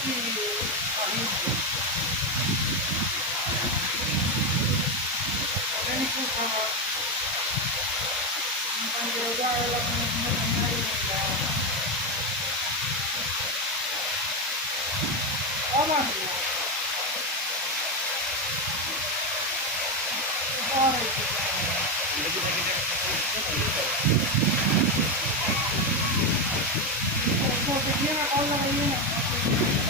si paligid. Ganito po, yung pang-gawagawa lang ng nangyari nila. Tama nila. Sorry. So, bigyan ako lang yun.